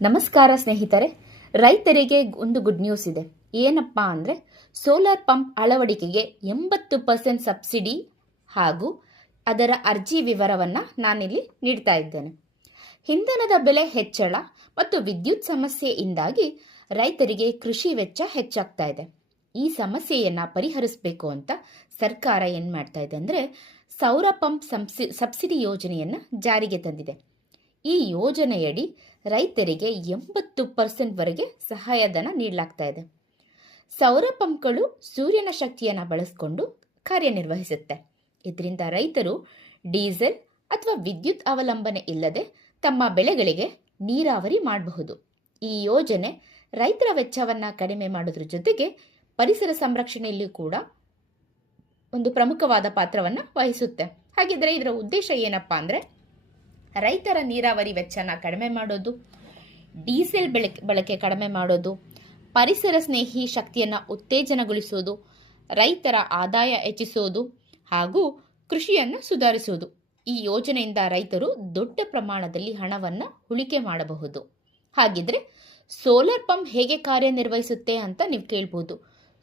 ನಮಸ್ಕಾರ ಸ್ನೇಹಿತರೆ. ರೈತರಿಗೆ ಒಂದು ಗುಡ್ ನ್ಯೂಸ್ ಇದೆ. ಏನಪ್ಪಾ ಅಂದರೆ ಸೋಲಾರ್ ಪಂಪ್ ಅಳವಡಿಕೆಗೆ 80% ಸಬ್ಸಿಡಿ ಹಾಗೂ ಅದರ ಅರ್ಜಿ ವಿವರವನ್ನು ನಾನಿಲ್ಲಿ ನೀಡ್ತಾ ಇದ್ದೇನೆ. ಇಂಧನದ ಬೆಲೆ ಹೆಚ್ಚಳ ಮತ್ತು ವಿದ್ಯುತ್ ಸಮಸ್ಯೆಯಿಂದಾಗಿ ರೈತರಿಗೆ ಕೃಷಿ ವೆಚ್ಚ ಹೆಚ್ಚಾಗ್ತಾ ಇದೆ. ಈ ಸಮಸ್ಯೆಯನ್ನು ಪರಿಹರಿಸಬೇಕು ಅಂತ ಸರ್ಕಾರ ಏನು ಮಾಡ್ತಾ ಇದೆ ಅಂದರೆ ಸೌರ ಪಂಪ್ ಸಬ್ಸಿಡಿ ಯೋಜನೆಯನ್ನು ಜಾರಿಗೆ ತಂದಿದೆ. ಈ ಯೋಜನೆಯಡಿ ರೈತರಿಗೆ 80% ವರೆಗೆ ಸಹಾಯಧನ ನೀಡಲಾಗ್ತಾ ಇದೆ. ಸೌರ ಪಂಪ್ಗಳು ಸೂರ್ಯನ ಶಕ್ತಿಯನ್ನು ಬಳಸಿಕೊಂಡು ಕಾರ್ಯನಿರ್ವಹಿಸುತ್ತೆ. ಇದರಿಂದ ರೈತರು ಡೀಸೆಲ್ ಅಥವಾ ವಿದ್ಯುತ್ ಅವಲಂಬನೆ ಇಲ್ಲದೆ ತಮ್ಮ ಬೆಳೆಗಳಿಗೆ ನೀರಾವರಿ ಮಾಡಬಹುದು. ಈ ಯೋಜನೆ ರೈತರ ವೆಚ್ಚವನ್ನು ಕಡಿಮೆ ಮಾಡೋದ್ರ ಜೊತೆಗೆ ಪರಿಸರ ಸಂರಕ್ಷಣೆಯಲ್ಲಿಯೂ ಕೂಡ ಒಂದು ಪ್ರಮುಖವಾದ ಪಾತ್ರವನ್ನು ವಹಿಸುತ್ತೆ. ಹಾಗಿದ್ರೆ ಇದರ ಉದ್ದೇಶ ಏನಪ್ಪಾ ಅಂದರೆ ರೈತರ ನೀರಾವರಿ ವೆಚ್ಚನ ಕಡಿಮೆ ಮಾಡೋದು, ಡೀಸೆಲ್ ಬಳಕೆ ಕಡಿಮೆ ಮಾಡೋದು, ಪರಿಸರ ಸ್ನೇಹಿ ಶಕ್ತಿಯನ್ನು ಉತ್ತೇಜನಗೊಳಿಸೋದು, ರೈತರ ಆದಾಯ ಹೆಚ್ಚಿಸೋದು ಹಾಗೂ ಕೃಷಿಯನ್ನು ಸುಧಾರಿಸುವುದು. ಈ ಯೋಜನೆಯಿಂದ ರೈತರು ದೊಡ್ಡ ಪ್ರಮಾಣದಲ್ಲಿ ಹಣವನ್ನು ಉಳಿಕೆ ಮಾಡಬಹುದು. ಹಾಗಿದ್ರೆ ಸೋಲಾರ್ ಪಂಪ್ ಹೇಗೆ ಕಾರ್ಯನಿರ್ವಹಿಸುತ್ತೆ ಅಂತ ನೀವು ಕೇಳ್ಬೋದು.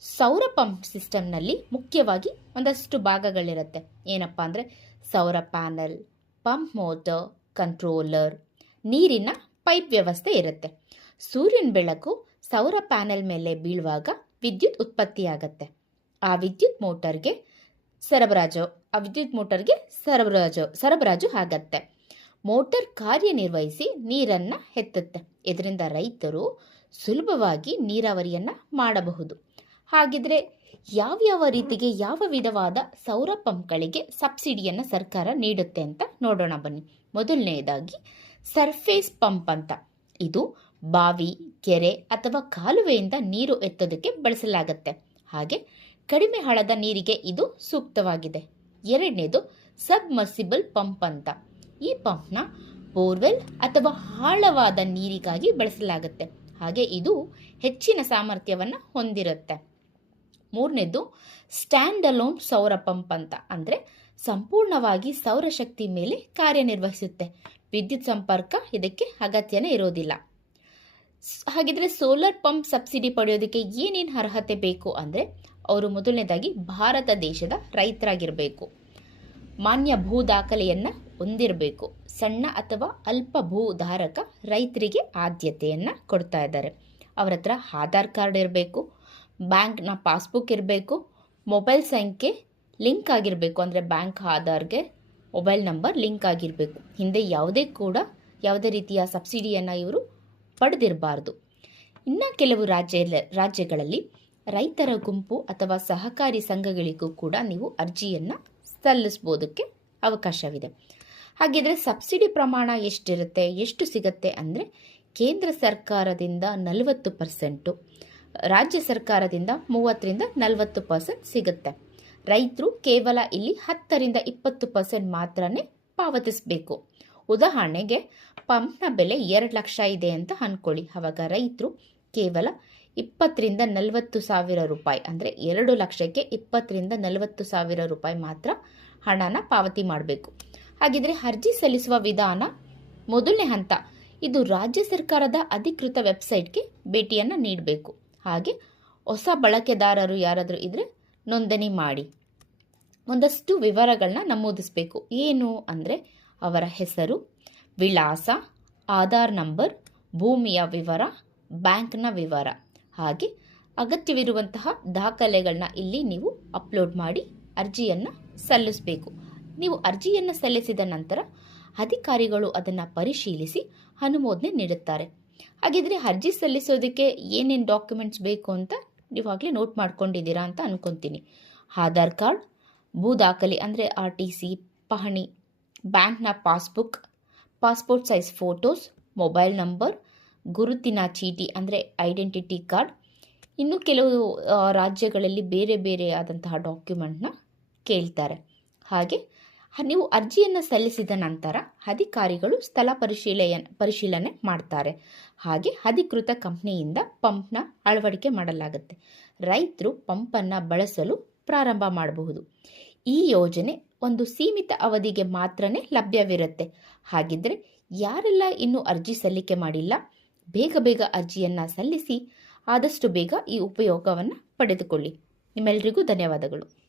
ಸೌರ ಪಂಪ್ ಸಿಸ್ಟಮ್ನಲ್ಲಿ ಮುಖ್ಯವಾಗಿ ಒಂದಷ್ಟು ಭಾಗಗಳಿರುತ್ತೆ. ಏನಪ್ಪಾ ಅಂದರೆ ಸೌರ ಪ್ಯಾನಲ್, ಪಂಪ್ ಮೋಟರ್, ಕಂಟ್ರೋಲರ್, ನೀರಿನ ಪೈಪ್ ವ್ಯವಸ್ಥೆ ಇರುತ್ತೆ. ಸೂರ್ಯನ ಬೆಳಕು ಸೌರ ಪ್ಯಾನೆಲ್ ಮೇಲೆ ಬೀಳುವಾಗ ವಿದ್ಯುತ್ ಉತ್ಪತ್ತಿಯಾಗತ್ತೆ. ಆ ವಿದ್ಯುತ್ ಮೋಟರ್ಗೆ ಸರಬರಾಜು ಆಗತ್ತೆ. ಮೋಟರ್ ಕಾರ್ಯನಿರ್ವಹಿಸಿ ನೀರನ್ನು ಎತ್ತುತ್ತೆ. ಇದರಿಂದ ರೈತರು ಸುಲಭವಾಗಿ ನೀರಾವರಿಯನ್ನು ಮಾಡಬಹುದು. ಹಾಗಿದ್ರೆ ಯಾವ್ಯಾವ ರೀತಿಗೆ ಯಾವ ವಿಧವಾದ ಸೌರ ಪಂಪ್ಗಳಿಗೆ ಸಬ್ಸಿಡಿಯನ್ನು ಸರ್ಕಾರ ನೀಡುತ್ತೆ ಅಂತ ನೋಡೋಣ ಬನ್ನಿ. ಮೊದಲನೆಯದಾಗಿ ಸರ್ಫೇಸ್ ಪಂಪ್ ಅಂತ. ಇದು ಬಾವಿ, ಕೆರೆ ಅಥವಾ ಕಾಲುವೆಯಿಂದ ನೀರು ಎತ್ತೋದಕ್ಕೆ ಬಳಸಲಾಗುತ್ತೆ. ಹಾಗೆ ಕಡಿಮೆ ಆಳದ ನೀರಿಗೆ ಇದು ಸೂಕ್ತವಾಗಿದೆ. ಎರಡನೇದು ಸಬ್ಮರ್ಸಿಬಲ್ ಪಂಪ್ ಅಂತ. ಈ ಪಂಪ್ನ ಬೋರ್ವೆಲ್ ಅಥವಾ ಆಳವಾದ ನೀರಿಗಾಗಿ ಬಳಸಲಾಗುತ್ತೆ. ಹಾಗೆ ಇದು ಹೆಚ್ಚಿನ ಸಾಮರ್ಥ್ಯವನ್ನು ಹೊಂದಿರುತ್ತೆ. ಮೂರನೇದು ಸ್ಟ್ಯಾಂಡ್ ಅಲೋನ್ ಸೌರ ಪಂಪ್ ಅಂತ. ಅಂದರೆ ಸಂಪೂರ್ಣವಾಗಿ ಸೌರಶಕ್ತಿ ಮೇಲೆ ಕಾರ್ಯನಿರ್ವಹಿಸುತ್ತೆ. ವಿದ್ಯುತ್ ಸಂಪರ್ಕ ಇದಕ್ಕೆ ಅಗತ್ಯನೇ ಇರೋದಿಲ್ಲ. ಹಾಗಿದ್ರೆ ಸೋಲಾರ್ ಪಂಪ್ ಸಬ್ಸಿಡಿ ಪಡೆಯೋದಕ್ಕೆ ಏನೇನು ಅರ್ಹತೆ ಬೇಕು ಅಂದರೆ ಅವರು ಮೊದಲನೇದಾಗಿ ಭಾರತ ದೇಶದ ರೈತರಾಗಿರಬೇಕು, ಮಾನ್ಯ ಭೂ ದಾಖಲೆಯನ್ನು ಹೊಂದಿರಬೇಕು, ಸಣ್ಣ ಅಥವಾ ಅಲ್ಪ ಭೂಧಾರಕ ರೈತರಿಗೆ ಆದ್ಯತೆಯನ್ನು ಕೊಡ್ತಾ ಇದ್ದಾರೆ. ಅವರ ಹತ್ರ ಆಧಾರ್ ಕಾರ್ಡ್ ಇರಬೇಕು, ಬ್ಯಾಂಕ್ನ ಪಾಸ್ಬುಕ್ ಇರಬೇಕು, ಮೊಬೈಲ್ ಸಂಖ್ಯೆ ಲಿಂಕ್ ಆಗಿರಬೇಕು. ಅಂದರೆ ಬ್ಯಾಂಕ್ ಆಧಾರ್ಗೆ ಮೊಬೈಲ್ ನಂಬರ್ ಲಿಂಕ್ ಆಗಿರಬೇಕು. ಹಿಂದೆ ಯಾವುದೇ ರೀತಿಯ ಸಬ್ಸಿಡಿಯನ್ನು ಇವರು ಪಡೆದಿರಬಾರ್ದು. ಇನ್ನು ಕೆಲವು ರಾಜ್ಯಗಳಲ್ಲಿ ರೈತರ ಗುಂಪು ಅಥವಾ ಸಹಕಾರಿ ಸಂಘಗಳಿಗೂ ಕೂಡ ನೀವು ಅರ್ಜಿಯನ್ನು ಸಲ್ಲಿಸಬಹುದಕ್ಕೆ ಅವಕಾಶವಿದೆ. ಹಾಗಿದ್ರೆ ಸಬ್ಸಿಡಿ ಪ್ರಮಾಣ ಎಷ್ಟಿರುತ್ತೆ, ಎಷ್ಟು ಸಿಗುತ್ತೆ ಅಂದರೆ ಕೇಂದ್ರ ಸರ್ಕಾರದಿಂದ 40%, ರಾಜ್ಯ ಸರ್ಕಾರದಿಂದ 30-40% ಸಿಗುತ್ತೆ. ರೈತರು ಕೇವಲ ಇಲ್ಲಿ 10-20% ಮಾತ್ರನೇ ಪಾವತಿಸಬೇಕು. ಉದಾಹರಣೆಗೆ ಪಂಪ್ನ ಬೆಲೆ 2 ಲಕ್ಷ ಇದೆ ಅಂತ ಅಂದ್ಕೊಳ್ಳಿ. ಆವಾಗ ರೈತರು ಕೇವಲ 20-40 ಸಾವಿರ ರೂಪಾಯಿ, ಅಂದರೆ 2 ಲಕ್ಷಕ್ಕೆ 20-40 ಸಾವಿರ ರೂಪಾಯಿ ಮಾತ್ರ ಹಣನ ಪಾವತಿ ಮಾಡಬೇಕು. ಹಾಗಿದ್ರೆ ಅರ್ಜಿ ಸಲ್ಲಿಸುವ ವಿಧಾನ ಮೊದಲನೇ ಹಂತ. ಇದು ರಾಜ್ಯ ಸರ್ಕಾರದ ಅಧಿಕೃತ ವೆಬ್ಸೈಟ್ಗೆ ಭೇಟಿಯನ್ನು ನೀಡಬೇಕು. ಹಾಗೆ ಹೊಸ ಬಳಕೆದಾರರು ಯಾರಾದರೂ ಇದ್ದರೆ ನೋಂದಣಿ ಮಾಡಿ ಒಂದಷ್ಟು ವಿವರಗಳನ್ನ ನಮೂದಿಸಬೇಕು. ಏನು ಅಂದರೆ ಅವರ ಹೆಸರು, ವಿಳಾಸ, ಆಧಾರ್ ನಂಬರ್, ಭೂಮಿಯ ವಿವರ, ಬ್ಯಾಂಕ್ನ ವಿವರ, ಹಾಗೆ ಅಗತ್ಯವಿರುವಂತಹ ದಾಖಲೆಗಳನ್ನ ಇಲ್ಲಿ ನೀವು ಅಪ್ಲೋಡ್ ಮಾಡಿ ಅರ್ಜಿಯನ್ನು ಸಲ್ಲಿಸಬೇಕು. ನೀವು ಅರ್ಜಿಯನ್ನು ಸಲ್ಲಿಸಿದ ನಂತರ ಅಧಿಕಾರಿಗಳು ಅದನ್ನು ಪರಿಶೀಲಿಸಿ ಅನುಮೋದನೆ ನೀಡುತ್ತಾರೆ. ಹಾಗಿದ್ರೆ ಅರ್ಜಿ ಸಲ್ಲಿಸೋದಕ್ಕೆ ಏನೇನು ಡಾಕ್ಯುಮೆಂಟ್ಸ್ ಬೇಕು ಅಂತ ನೀವಾಗಲೇ ನೋಟ್ ಮಾಡ್ಕೊಂಡಿದ್ದೀರಾ ಅಂತ ಅನ್ಕೊತೀನಿ. ಆಧಾರ್ ಕಾರ್ಡ್, ಭೂ ದಾಖಲೆ ಅಂದರೆ RTC, ಪಹಣಿ, ಬ್ಯಾಂಕ್ನ passbook, passport size photos, mobile number, ಗುರುತಿನ ಚೀಟಿ ಅಂದರೆ ಐಡೆಂಟಿಟಿ ಕಾರ್ಡ್. ಇನ್ನು ಕೆಲವು ರಾಜ್ಯಗಳಲ್ಲಿ ಬೇರೆ ಬೇರೆ ಆದಂತಹ ಡಾಕ್ಯುಮೆಂಟ್ನ ಕೇಳ್ತಾರೆ. ಹಾಗೆ ನೀವು ಅರ್ಜಿಯನ್ನು ಸಲ್ಲಿಸಿದ ನಂತರ ಅಧಿಕಾರಿಗಳು ಸ್ಥಳ ಪರಿಶೀಲನೆ ಮಾಡ್ತಾರೆ. ಹಾಗೆ ಅಧಿಕೃತ ಕಂಪ್ನಿಯಿಂದ ಪಂಪ್ನ ಅಳವಡಿಕೆ ಮಾಡಲಾಗುತ್ತೆ. ರೈತರು ಪಂಪನ್ನು ಬಳಸಲು ಪ್ರಾರಂಭ ಮಾಡಬಹುದು. ಈ ಯೋಜನೆ ಒಂದು ಸೀಮಿತ ಅವಧಿಗೆ ಮಾತ್ರನೇ ಲಭ್ಯವಿರುತ್ತೆ. ಹಾಗಿದ್ರೆ ಯಾರೆಲ್ಲ ಇನ್ನೂ ಅರ್ಜಿ ಸಲ್ಲಿಕೆ ಮಾಡಿಲ್ಲ ಬೇಗ ಬೇಗ ಅರ್ಜಿಯನ್ನು ಸಲ್ಲಿಸಿ ಆದಷ್ಟು ಬೇಗ ಈ ಉಪಯೋಗವನ್ನು ಪಡೆದುಕೊಳ್ಳಿ. ನಿಮ್ಮೆಲ್ಲರಿಗೂ ಧನ್ಯವಾದಗಳು.